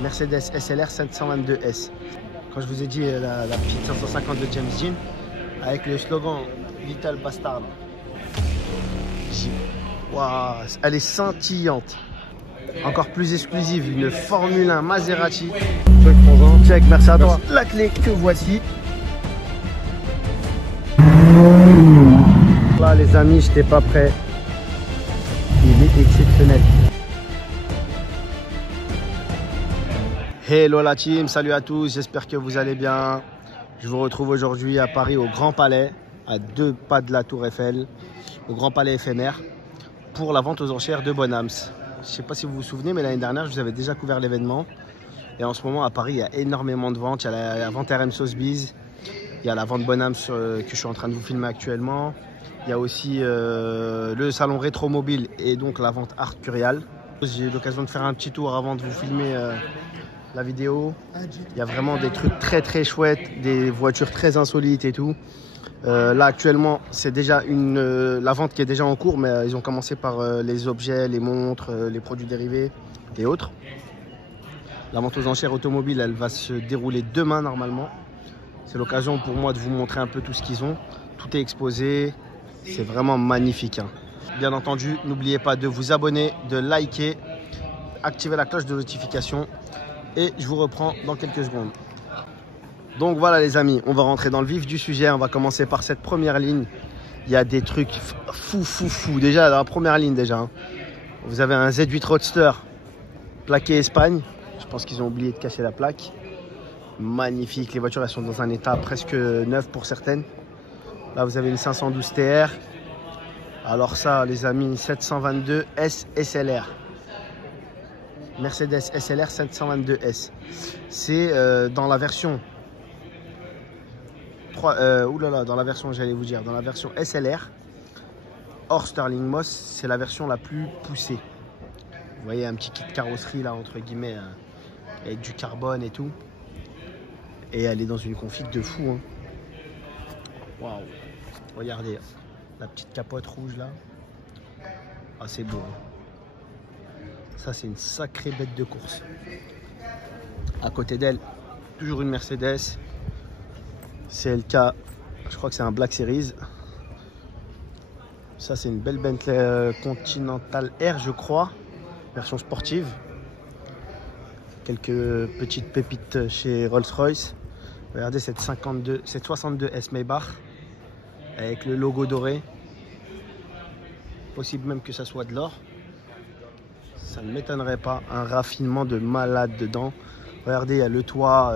Mercedes SLR 722S. Quand je vous ai dit la petite 550 de James Dean, avec le slogan Little Bastard. Waouh, elle est scintillante. Encore plus exclusive, une Formule 1 Maserati. Check, merci à toi. La clé que voici. Là les amis, j'étais pas prêt. Il est exceptionnel. Hello la team, salut à tous, j'espère que vous allez bien. Je vous retrouve aujourd'hui à Paris au Grand Palais, à 2 pas de la Tour Eiffel, au Grand Palais éphémère, pour la vente aux enchères de Bonhams. Je ne sais pas si vous vous souvenez, mais l'année dernière, je vous avais déjà couvert l'événement. Et en ce moment, à Paris, il y a énormément de ventes. Il y a la vente RM Sotheby's, il y a la vente Bonhams que je suis en train de vous filmer actuellement. Il y a aussi le salon Rétromobile et donc la vente Art Curial. J'ai eu l'occasion de faire un petit tour avant de vous filmer la vidéo. Il y a vraiment des trucs très très chouettes, des voitures très insolites et tout. Là actuellement c'est déjà la vente qui est déjà en cours, mais ils ont commencé par les objets, les montres, les produits dérivés et autres. La vente aux enchères automobiles, elle va se dérouler demain normalement. C'est l'occasion pour moi de vous montrer un peu tout ce qu'ils ont. Tout est exposé, c'est vraiment magnifique, hein. Bien entendu, n'oubliez pas de vous abonner, de liker, activer la cloche de notification et je vous reprends dans quelques secondes. Donc voilà les amis, on va rentrer dans le vif du sujet. On va commencer par cette première ligne. Il y a des trucs fou. Déjà dans la première ligne déjà, hein. Vous avez un Z8 Roadster plaqué Espagne. Je pense qu'ils ont oublié de cacher la plaque. Magnifique, les voitures elles sont dans un état presque neuf pour certaines. Là vous avez une 512 TR. Alors ça les amis, 722 S SLR. Mercedes SLR 722S. C'est dans la version dans la version, j'allais vous dire, dans la version SLR, hors Sterling Moss, c'est la version la plus poussée. Vous voyez un petit kit carrosserie là, entre guillemets, avec du carbone et tout. Et elle est dans une config de fou, hein. Waouh! Regardez, la petite capote rouge là. Ah, c'est beau, hein. Ça, c'est une sacrée bête de course. À côté d'elle, toujours une Mercedes. CLK, je crois que c'est un Black Series. Ça c'est une belle Bentley Continental R je crois, version sportive. Quelques petites pépites chez Rolls-Royce. Regardez cette 62 S Maybach avec le logo doré. Possible même que ça soit de l'or. Ça ne m'étonnerait pas, un raffinement de malade dedans. Regardez, il y a le toit.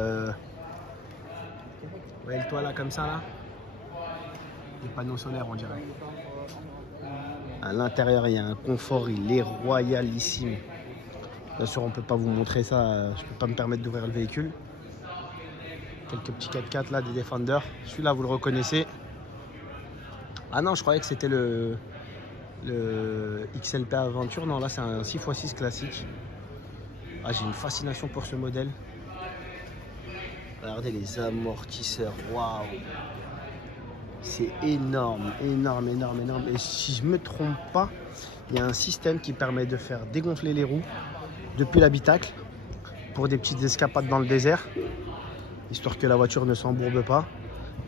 Vous voyez le toit là comme ça là? Les panneaux solaires on dirait. À l'intérieur il y a un confort, il est royalissime. Bien sûr on ne peut pas vous montrer ça, je ne peux pas me permettre d'ouvrir le véhicule. Quelques petits 4x4 là, des Defender. Celui-là vous le reconnaissez. Ah non, je croyais que c'était le XLP Aventure. Non, là c'est un 6x6 classique. Ah, j'ai une fascination pour ce modèle. Regardez les amortisseurs, waouh! C'est énorme. Et si je ne me trompe pas, il y a un système qui permet de faire dégonfler les roues depuis l'habitacle pour des petites escapades dans le désert, histoire que la voiture ne s'embourbe pas.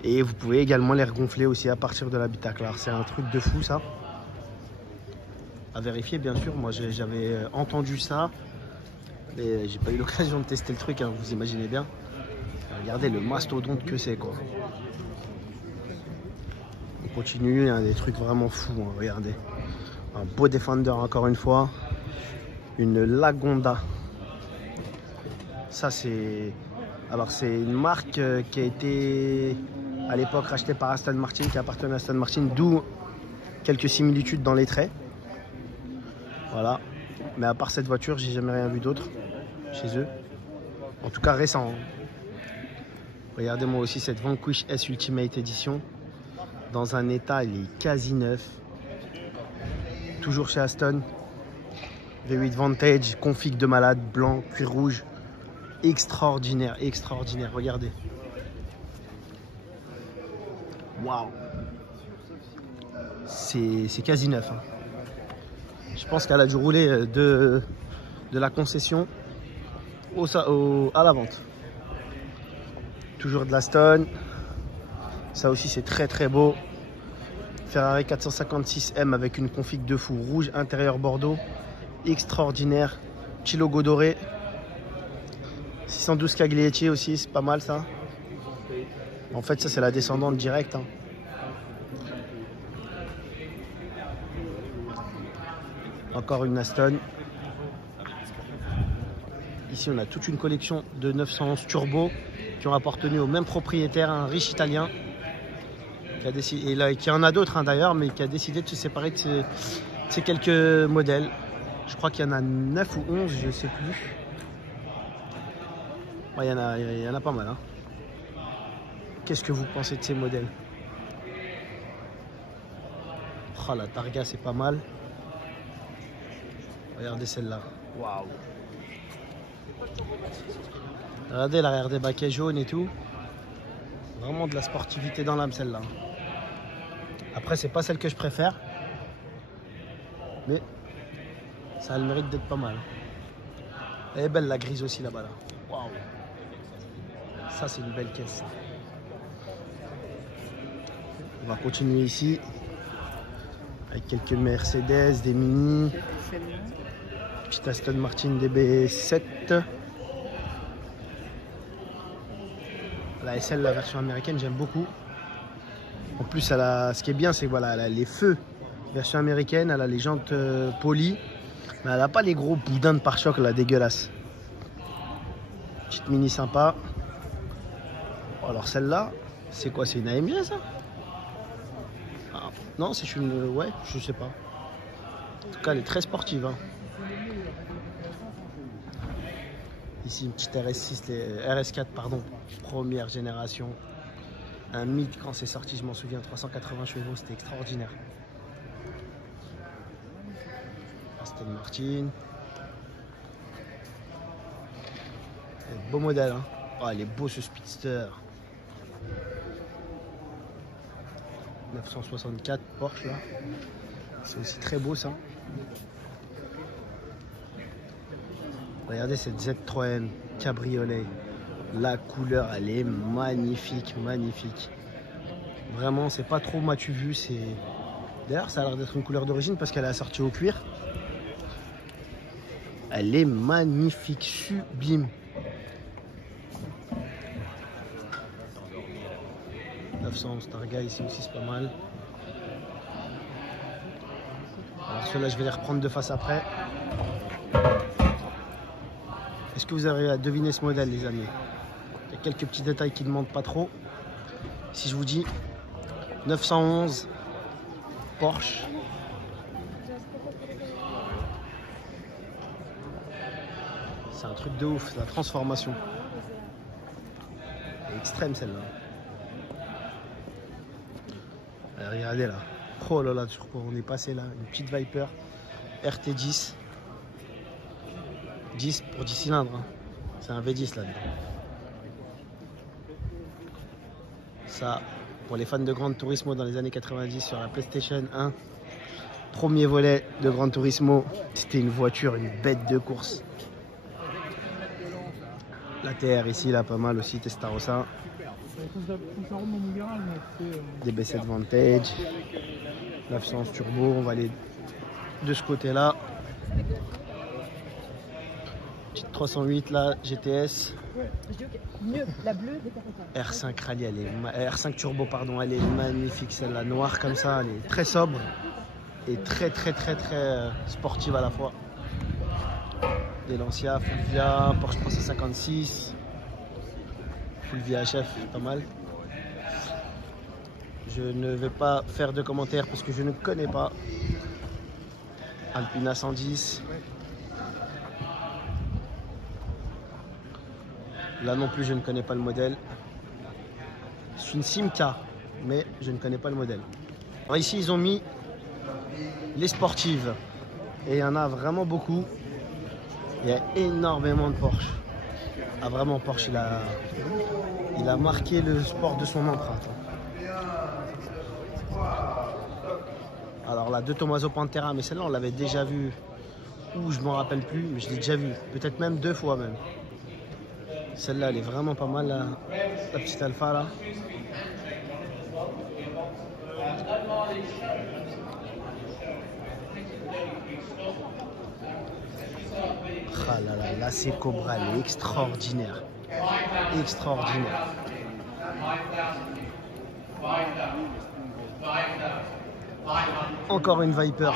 Et vous pouvez également les regonfler aussi à partir de l'habitacle. Alors c'est un truc de fou ça. À vérifier bien sûr, moi j'avais entendu ça, mais j'ai pas eu l'occasion de tester le truc, hein, vous imaginez bien. Regardez le mastodonte que c'est quoi. On continue, il y a des trucs vraiment fous, hein, regardez. Un beau Defender encore une fois. Une Lagonda. Ça c'est... Alors c'est une marque qui a été à l'époque rachetée par Aston Martin, qui appartenait à Aston Martin, d'où quelques similitudes dans les traits. Voilà. Mais à part cette voiture, j'ai jamais rien vu d'autre chez eux. En tout cas récent, hein. Regardez-moi aussi cette Vanquish S Ultimate Edition. Dans un état, il est quasi neuf. Toujours chez Aston. V8 Vantage, config de malade, blanc, cuir rouge. Extraordinaire. Regardez. Waouh. C'est quasi neuf, hein. Je pense qu'elle a dû rouler de la concession à la vente. Toujours de la Stone. Ça aussi c'est très très beau. Ferrari 456M avec une config de fou rouge intérieur bordeaux. Extraordinaire. Petit logo doré. 612 Cagliacci aussi, c'est pas mal ça. En fait ça c'est la descendante directe. Hein. Encore une Aston. Ici on a toute une collection de 911 turbo qui ont appartenu au même propriétaire, un riche italien. Qui a décidé, et là, qui en a d'autres hein, d'ailleurs, mais qui a décidé de se séparer de ces quelques modèles. Je crois qu'il y en a 9 ou 11, je ne sais plus. Ouais, il y en a pas mal. Hein. Qu'est-ce que vous pensez de ces modèles? Oh, la Targa, c'est pas mal. Regardez celle-là. Waouh! Regardez l'arrière des baquets jaunes et tout. Vraiment de la sportivité dans l'âme, celle-là. Après, c'est pas celle que je préfère. Mais ça a le mérite d'être pas mal. Elle est belle la grise aussi là-bas. Là. Waouh! Ça, c'est une belle caisse. On va continuer ici. Avec quelques Mercedes, des Mini. Petite Aston Martin DB7. La SL, la version américaine, j'aime beaucoup. En plus, ce qui est bien, c'est que voilà, elle a les feux. Version américaine, elle a les jantes polies. Mais elle n'a pas les gros boudins de pare-choc là, dégueulasse. Petite Mini sympa. Alors celle-là, c'est quoi? C'est une AMG ça? Ah, non, c'est une... ouais, je sais pas. En tout cas, elle est très sportive. Hein. Ici, une petite RS6, RS4, pardon, première génération. Un mythe quand c'est sorti, je m'en souviens, 380 chevaux, c'était extraordinaire. Aston Martin. Beau modèle, hein. Oh, il est beau ce Speedster. 964 Porsche là. C'est aussi très beau ça. Regardez cette Z3N cabriolet. La couleur, elle est magnifique, magnifique. Vraiment, c'est pas trop m'as-tu vu. D'ailleurs, ça a l'air d'être une couleur d'origine parce qu'elle est assortie au cuir. Elle est magnifique, sublime. 911 Targa ici aussi, c'est pas mal. Alors ceux-là, je vais les reprendre de face après. Est-ce que vous arrivez à deviner ce modèle, les amis? Il y a quelques petits détails qui ne demandent pas trop. Si je vous dis 911 Porsche. C'est un truc de ouf, la transformation. Elle est extrême celle-là. Regardez là. Oh là là, sur quoi on est passé là. Une petite Viper RT10. 10 pour 10 cylindres. Hein. C'est un V10 là-dedans. Ça, pour les fans de Gran Turismo dans les années 90 sur la PlayStation 1, premier volet de Gran Turismo, c'était une voiture, une bête de course. La TR ici, là, pas mal aussi, Testarossa. Des B7 Vantage. 911 Turbo, on va aller de ce côté-là. Petite 308 là, GTS. R5 Rally, R5 Turbo, pardon, elle est magnifique celle-là, noire comme ça, elle est très sobre et très sportive à la fois. Des Lancia, Fulvia, Porsche 356, Fulvia HF, pas mal. Je ne vais pas faire de commentaires parce que je ne connais pas. Alpina 110. Là non plus, je ne connais pas le modèle. C'est une Simca, mais je ne connais pas le modèle. Alors ici, ils ont mis les sportives. Et il y en a vraiment beaucoup. Il y a énormément de Porsche. Ah vraiment, Porsche, il a marqué le sport de son empreinte. Alors là, deux Tommaso Pantera, mais celle-là, on l'avait déjà vue. Ou je m'en rappelle plus, mais je l'ai déjà vue. Peut-être même 2 fois même. Celle-là, elle est vraiment pas mal, la petite Alpha là. Ah là là, là c'est Cobra, elle est extraordinaire. Extraordinaire. Encore une Viper.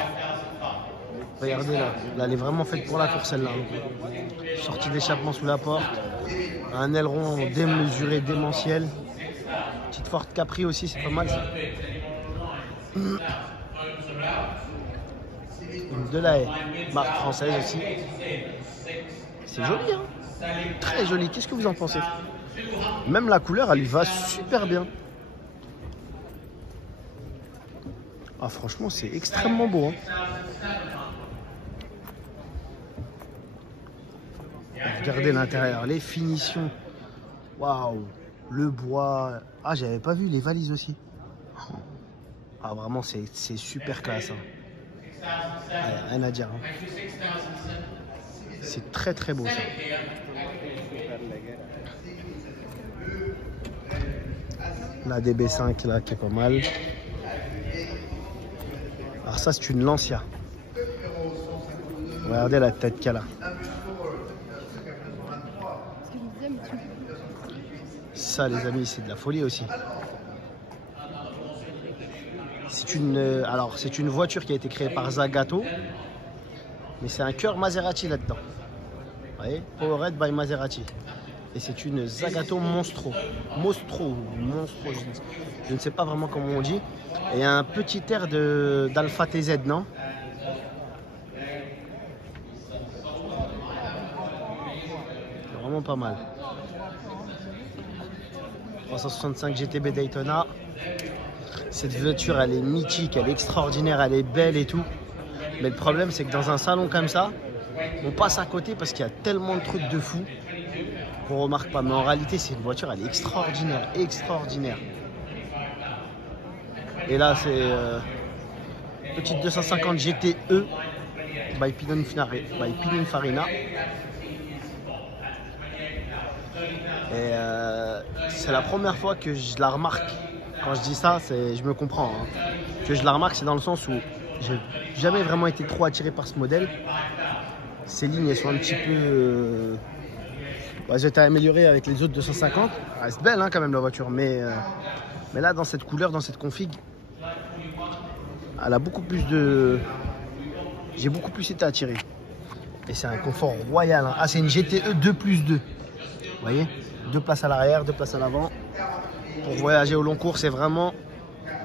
Regardez là, là elle est vraiment faite pour la course celle-là. Sortie d'échappement sous la porte. Un aileron démesuré, démentiel. Petite Ford Capri aussi, c'est pas mal ça. Une Delahaye, marque française aussi. C'est joli, hein? Très joli. Qu'est-ce que vous en pensez? Même la couleur, elle lui va super bien. Ah, franchement, c'est extrêmement beau. Hein. Regardez l'intérieur, les finitions. Waouh, le bois. Ah, j'avais pas vu les valises aussi. Ah, vraiment, c'est super classe. Hein. Ouais, rien à dire. Hein. C'est très très beau ça. La DB5 là qui est pas mal. Alors ça c'est une Lancia. Regardez la tête qu'elle a. Ça les amis c'est de la folie aussi. C'est une voiture qui a été créée par Zagato. Mais c'est un cœur Maserati là-dedans. Vous voyez, Powered by Maserati. Et c'est une Zagato Monstro. Monstro, je ne sais pas vraiment comment on dit. Et un petit air d'Alpha TZ, non? C'est vraiment pas mal. 365 GTB Daytona. Cette voiture, elle est mythique, elle est extraordinaire, elle est belle et tout. Mais le problème, c'est que dans un salon comme ça, on passe à côté parce qu'il y a tellement de trucs de fou qu'on remarque pas. Mais en réalité, c'est une voiture, elle est extraordinaire, extraordinaire. Et là, c'est petite 250 GTE by Pininfarina. Et c'est la première fois que je la remarque. Quand je dis ça, je me comprends. Hein. Que je la remarque, c'est dans le sens où j'ai jamais vraiment été trop attiré par ce modèle. Ces lignes, elles sont un petit peu... elles ont été améliorées avec les autres 250. Elle reste belle hein, quand même la voiture. Mais là, dans cette couleur, dans cette config, elle a beaucoup plus de... J'ai beaucoup plus été attiré. Et c'est un confort royal. Hein. Ah, c'est une GTE 2+2. Vous voyez, 2 places à l'arrière, 2 places à l'avant. Pour voyager au long cours, c'est vraiment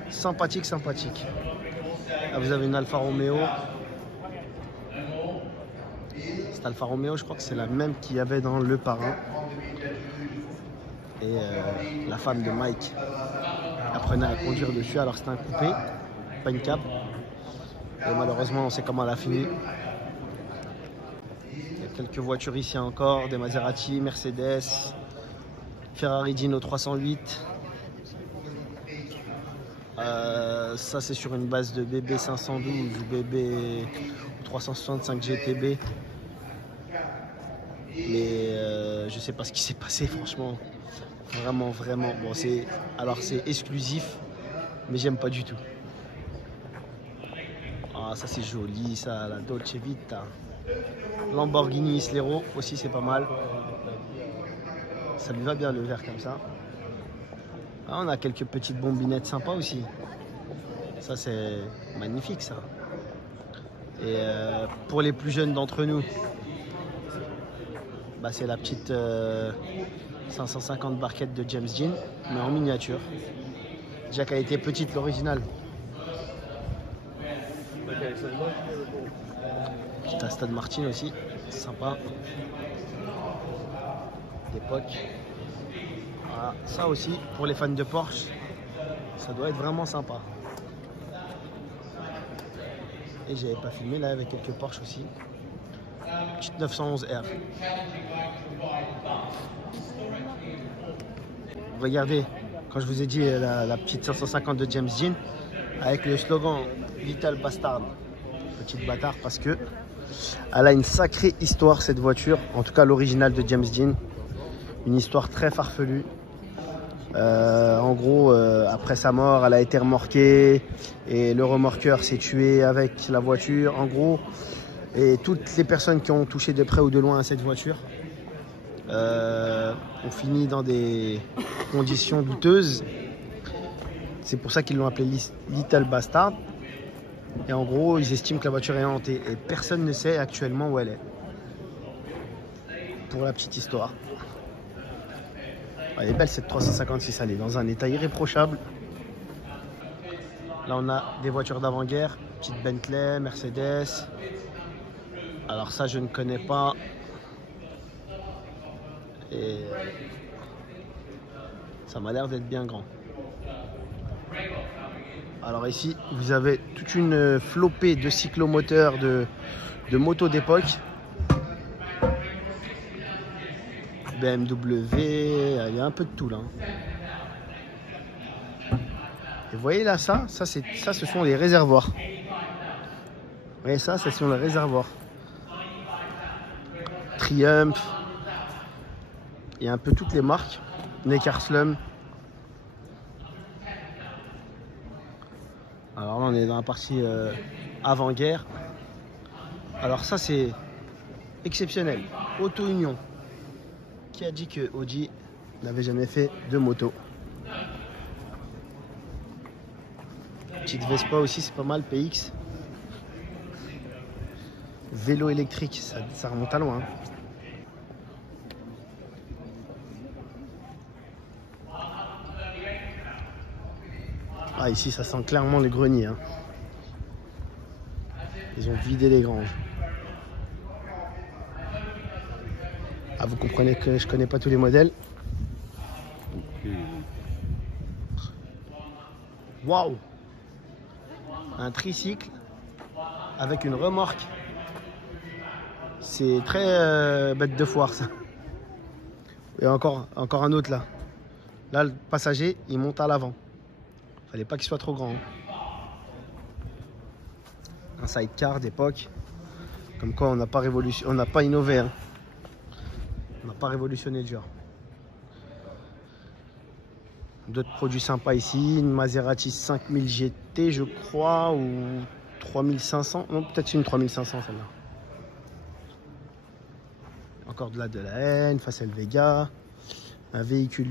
sympathique, sympathique. Là, vous avez une Alfa Romeo. Cette Alfa Romeo, je crois que c'est la même qu'il y avait dans Le Parrain. Et la femme de Mike apprenait à conduire dessus. Alors c'était un coupé, pas une cab. Et malheureusement, on sait comment elle a fini. Il y a quelques voitures ici encore, des Maserati, Mercedes, Ferrari Dino 308. Ça c'est sur une base de BB 512 ou BB 365 GTB. Mais je sais pas ce qui s'est passé franchement. Vraiment. Bon c'est exclusif, mais j'aime pas du tout. Ah ça c'est joli ça, la Dolce Vita. Lamborghini Islero aussi c'est pas mal. Ça lui va bien le vert comme ça. Ah, on a quelques petites bombinettes sympas aussi. Ça c'est magnifique ça. Et pour les plus jeunes d'entre nous, bah, c'est la petite 550 barquette de James Dean, mais en miniature. Déjà qu'elle était petite l'original. Petite Aston Martin aussi, sympa. D'époque. Voilà, ça aussi, pour les fans de Porsche, ça doit être vraiment sympa. Et j'avais pas filmé là avec quelques Porsche aussi. Petite 911R. Regardez, quand je vous ai dit la petite 550 de James Dean, avec le slogan Little Bastard. Petite bâtard parce que elle a une sacrée histoire cette voiture, en tout cas l'original de James Dean. Une histoire très farfelue. En gros, après sa mort, elle a été remorquée et le remorqueur s'est tué avec la voiture. En gros, et toutes les personnes qui ont touché de près ou de loin à cette voiture ont fini dans des conditions douteuses. C'est pour ça qu'ils l'ont appelé Little Bastard. Et en gros, ils estiment que la voiture est hantée. Et personne ne sait actuellement où elle est. Pour la petite histoire. Elle est belle cette 356, elle est dans un état irréprochable. Là on a des voitures d'avant-guerre, petite Bentley, Mercedes. Alors ça je ne connais pas. Et ça m'a l'air d'être bien grand. Alors ici vous avez toute une flopée de cyclomoteurs, de motos d'époque. BMW, il y a un peu de tout là. Et vous voyez là, ça ce sont les réservoirs. Vous voyez ça, ce sont les réservoirs. Triumph. Il y a un peu toutes les marques. Neckarslum. Alors là, on est dans la partie avant-guerre. Alors ça, c'est exceptionnel. Auto Union. Qui a dit que Audi n'avait jamais fait de moto? Petite Vespa aussi, c'est pas mal. PX. Vélo électrique, ça remonte à loin. Ah, ici, ça sent clairement les greniers. Hein. Ils ont vidé les granges. Ah, vous comprenez que je connais pas tous les modèles. Waouh! Un tricycle avec une remorque. C'est très bête de foire ça. Et encore un autre là. Là, le passager, il monte à l'avant. Fallait pas qu'il soit trop grand. Hein. Un sidecar d'époque. Comme quoi, on n'a pas innové. Hein. On n'a pas révolutionné le genre. D'autres produits sympas ici. Une Maserati 5000 GT, je crois, ou 3500. Non, peut-être une 3500 celle-là. Encore de la haine, Facel Vega. Un véhicule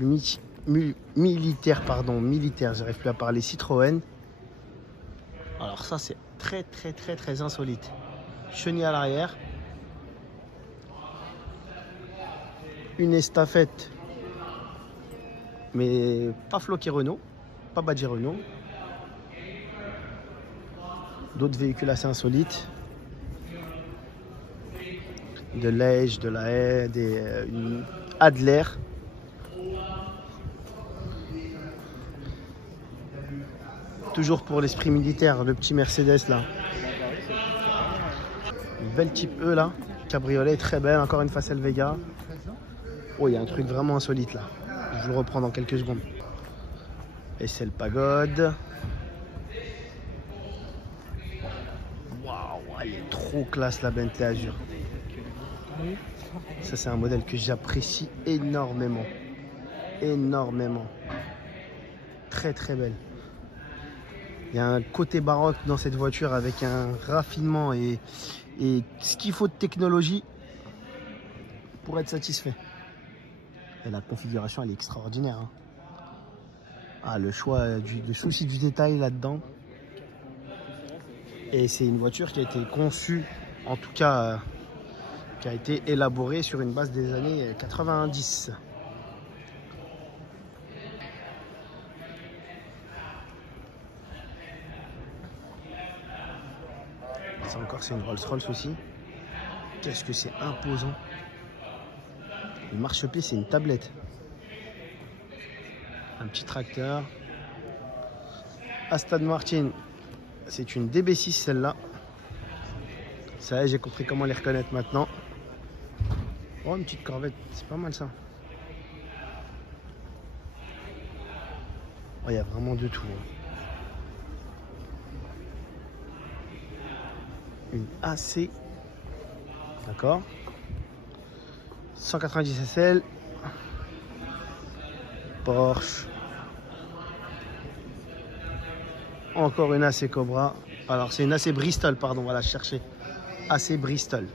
militaire, j'arrive plus à parler, Citroën. Alors ça, c'est très insolite. Chenille à l'arrière. Une estafette, mais pas floqué Renault, pas badgé Renault. D'autres véhicules assez insolites. De l'Edge, de la haie, une Adler. Toujours pour l'esprit militaire, le petit Mercedes là. Une belle type E là. Cabriolet très belle, encore une Facel Vega. Oh, il y a un truc vraiment insolite là. Je le reprends dans quelques secondes. Et c'est le Pagode. Waouh, elle est trop classe la Bentley Azure. Ça, c'est un modèle que j'apprécie énormément. Énormément. Très belle. Il y a un côté baroque dans cette voiture avec un raffinement et ce qu'il faut de technologie pour être satisfait. Et la configuration, elle est extraordinaire. Hein. Ah, le choix, le souci du détail là-dedans. Et c'est une voiture qui a été conçue, en tout cas, qui a été élaborée sur une base des années 90. Ça encore, c'est une Rolls-Royce aussi. Qu'est-ce que c'est imposant. Le marchepied, c'est une tablette. Un petit tracteur. Aston Martin, c'est une DB6 celle-là. Ça y est, j'ai compris comment les reconnaître maintenant. Oh, une petite Corvette, c'est pas mal ça. Oh, il y a vraiment de tout. Une AC. D'accord. 190 SL. Porsche. Encore une AC Cobra. Alors c'est une AC Bristol, pardon, voilà, je cherchais. AC Bristol.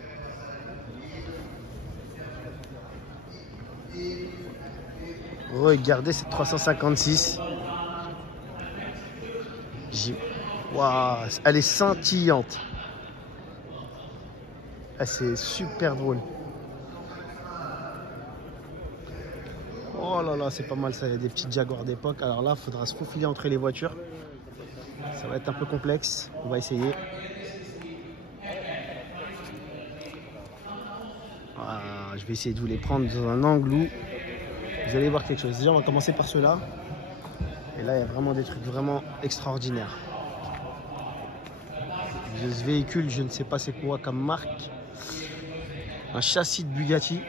Regardez cette 356. Waouh, elle est scintillante. Ah, c'est super drôle. Oh là là, c'est pas mal ça. Il y a des petites Jaguars d'époque. Alors là, il faudra se faufiler entre les voitures. Ça va être un peu complexe. On va essayer. Voilà, je vais essayer de vous les prendre dans un angle où vous allez voir quelque chose. Déjà, on va commencer par ceux-là. Et là, il y a vraiment des trucs vraiment extraordinaires. Ce véhicule, je ne sais pas c'est quoi comme marque. Un châssis de Bugatti.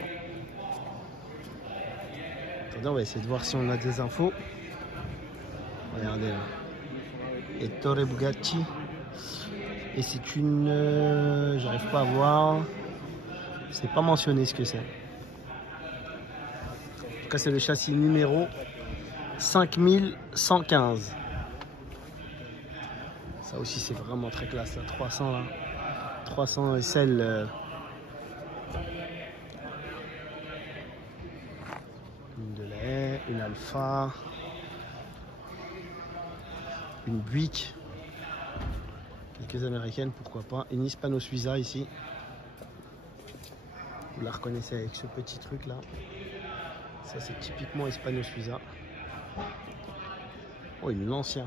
Attendez, on va essayer de voir si on a des infos. Regardez là. Ettore Bugatti. Et c'est une... j'arrive pas à voir. C'est pas mentionné ce que c'est. En tout cas, c'est le châssis numéro 5115. Ça aussi, c'est vraiment très classe. Là. 300 là. 300 et celle... une Delay, une Alpha, une Buick, quelques américaines, pourquoi pas, une Hispano Suiza ici. Vous la reconnaissez avec ce petit truc là. Ça c'est typiquement Hispano Suiza. Oh, une Lancia.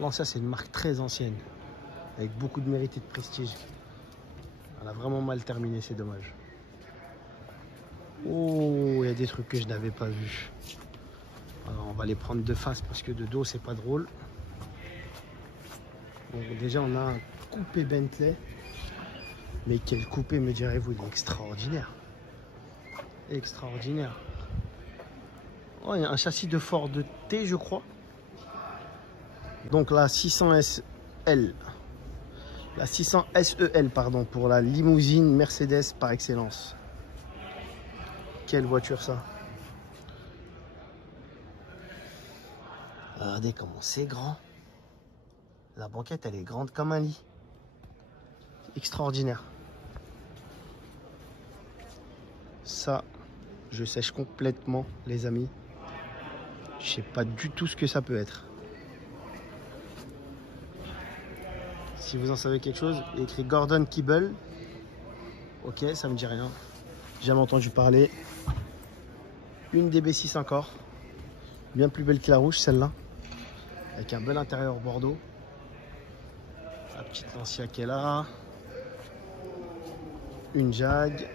Lancia c'est une marque très ancienne, avec beaucoup de mérite et de prestige. Elle a vraiment mal terminé, c'est dommage. Oh, il y a des trucs que je n'avais pas vus. Alors on va les prendre de face parce que de dos c'est pas drôle. Bon, déjà on a un coupé Bentley. Mais quel coupé me direz-vous, il est extraordinaire. Extraordinaire. Oh, il y a un châssis de Ford T je crois. Donc la 600 SL. La 600 SEL pardon, pour la limousine Mercedes par excellence. Quelle voiture ça. Regardez comment c'est grand. La banquette elle est grande comme un lit. Extraordinaire. Ça, je sèche complètement les amis. Je sais pas du tout ce que ça peut être. Si vous en savez quelque chose, il y a écrit Gordon Kibble. Ok, ça me dit rien. Jamais entendu parler. Une DB6 encore. Bien plus belle que la rouge, celle-là. Avec un bel intérieur bordeaux. La petite Lancia qui est là. Une Jag.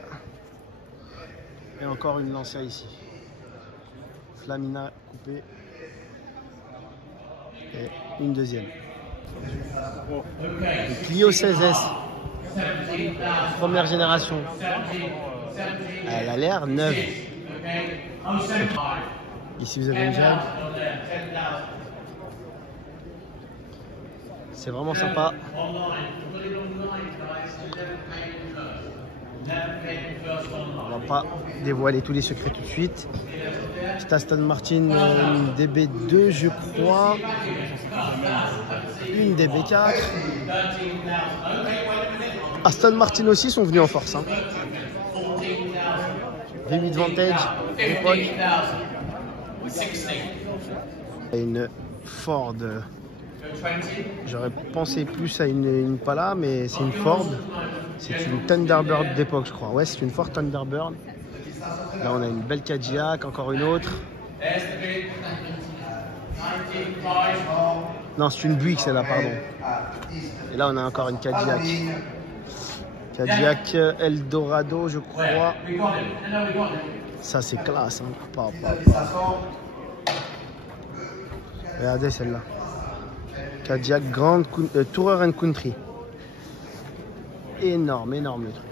Et encore une Lancia ici. Flamina coupée. Et une deuxième. Une Clio 16S. Première génération. Elle a l'air neuve. Ici vous avez une Jag. C'est vraiment sympa. On va pas dévoiler tous les secrets tout de suite. C'est Aston Martin, une DB2 je crois. Une DB4. Aston Martin aussi sont venus en force. Hein. V8 Vantage, époque. Une Ford. J'aurais pensé plus à une Impala, mais c'est une Ford. C'est une Thunderbird d'époque, je crois. Ouais, c'est une Ford Thunderbird. Là, on a une belle Cadillac, encore une autre. Non, c'est une Buick, celle-là, pardon. Et là, on a encore une Cadillac. Cadillac Eldorado, je crois. Ça, c'est classe. Hein. Regardez celle-là. Cadillac Grand Tourer and Country. Énorme, énorme le truc.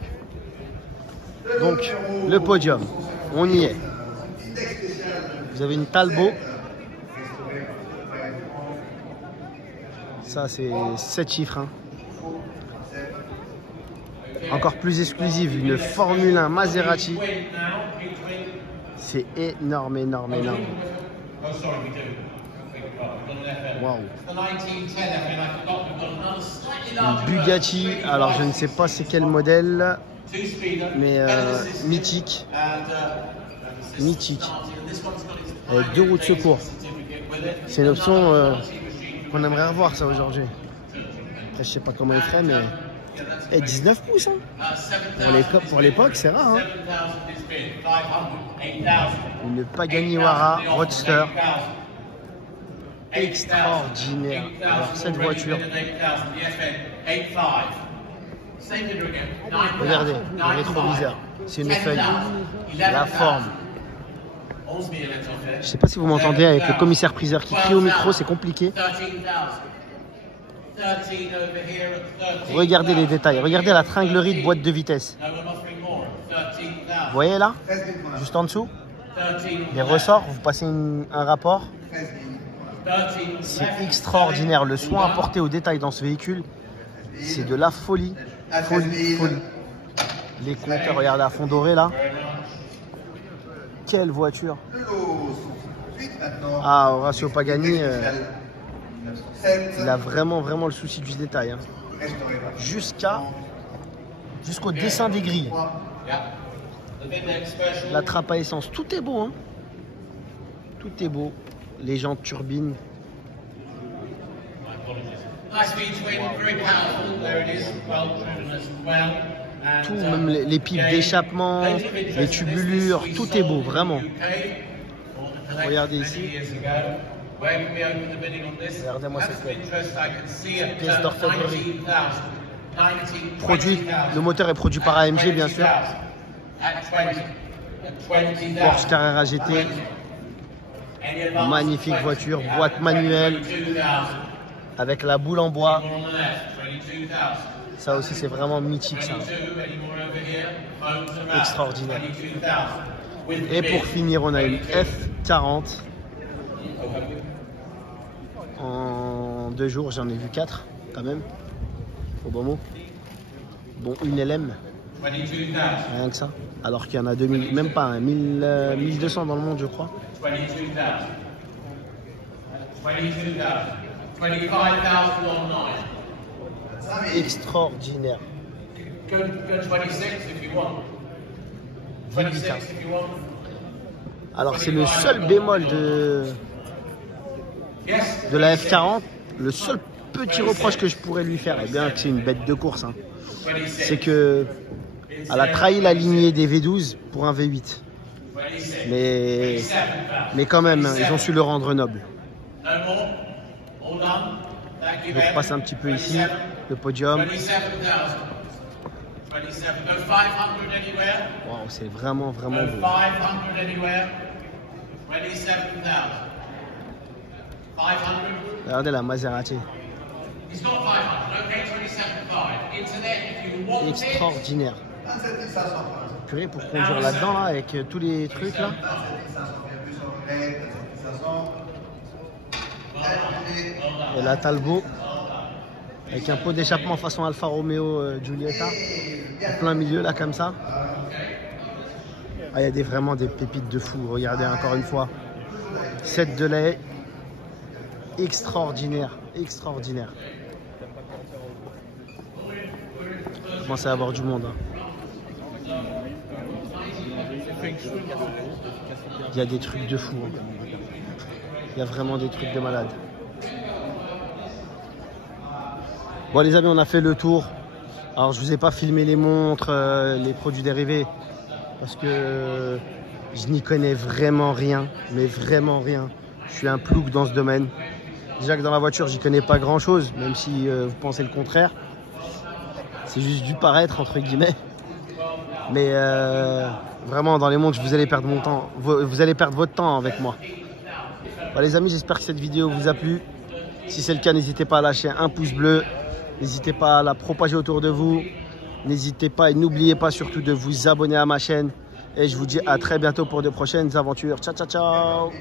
Donc, le podium, on y est. Vous avez une Talbot. Ça, c'est 7 chiffres. Hein. Encore plus exclusive, une Formule 1 Maserati. C'est énorme, énorme, énorme. Waouh. Une Bugatti, alors je ne sais pas c'est quel modèle, mais mythique. Mythique. Avec 2 roues de secours. C'est une option qu'on aimerait revoir ça aujourd'hui. Après, je sais pas comment il ferait, mais. Et 19 pouces, hein. Pour l'époque, c'est rare. Hein. Une Pagani Huayra Roadster. Extraordinaire. Alors, cette voiture. Regardez, le rétroviseur. C'est une feuille. La forme. Je sais pas si vous m'entendez avec le commissaire priseur qui crie au micro, c'est compliqué. Regardez les détails, regardez la tringlerie de boîte de vitesse. Vous voyez là, juste en dessous, les ressorts, vous passez un rapport. C'est extraordinaire, le soin apporté aux détails dans ce véhicule, c'est de la folie, folie. Les compteurs, regardez à fond doré là. Quelle voiture! Ah, Horacio Pagani, il a vraiment le souci du détail. Hein. Jusqu'au dessin des grilles. La trappe à essence, tout est beau. Hein. Tout est beau. Les jantes turbines. Tout, même les pipes d'échappement, les tubulures, tout est beau, vraiment. Regardez ici. Regardez-moi cette pièce d'orfèvrerie. Le moteur est produit par AMG, bien sûr. Porsche Carrera GT. Magnifique voiture, boîte manuelle avec la boule en bois. Ça aussi, c'est vraiment mythique, ça. Extraordinaire. Et pour finir, on a une F40. En 2 jours, j'en ai vu 4, quand même. Au bon mot. Dont une LM. Rien que ça. Alors qu'il y en a 2000, même pas, hein, 1200 dans le monde, je crois. Extraordinaire. Alors c'est le seul bémol de la F40. Le seul petit reproche que je pourrais lui faire, et bien que c'est une bête de course, hein, c'est que elle a trahi la lignée des V12 pour un V8. Mais quand même, hein, ils ont su le rendre noble. Donc je passe un petit peu ici, le podium. Wow, c'est vraiment beau. Regardez la Maserati. Extraordinaire. Purée, pour conduire là-dedans, là, avec tous les trucs là. Et la Talbot, avec un pot d'échappement façon Alfa Romeo Giulietta, en plein milieu là comme ça. Ah, il y a vraiment des pépites de fou. Regardez encore une fois. 7 de lait. Extraordinaire. Je commence à avoir du monde. Hein. Il y a des trucs de fou. Hein. Il y a vraiment des trucs de malade. Bon les amis, on a fait le tour. Alors je vous ai pas filmé les montres, les produits dérivés, parce que je n'y connais vraiment rien, mais vraiment rien. Je suis un plouc dans ce domaine. Déjà que dans la voiture, j'y connais pas grand chose, même si vous pensez le contraire. C'est juste du paraître, entre guillemets. Mais vraiment, dans les montres, vous allez perdre mon temps. Vous allez perdre votre temps avec moi. Bon, les amis, j'espère que cette vidéo vous a plu. Si c'est le cas, n'hésitez pas à lâcher un pouce bleu. N'hésitez pas à la propager autour de vous. N'hésitez pas et n'oubliez pas surtout de vous abonner à ma chaîne. Et je vous dis à très bientôt pour de prochaines aventures. Ciao, ciao, ciao!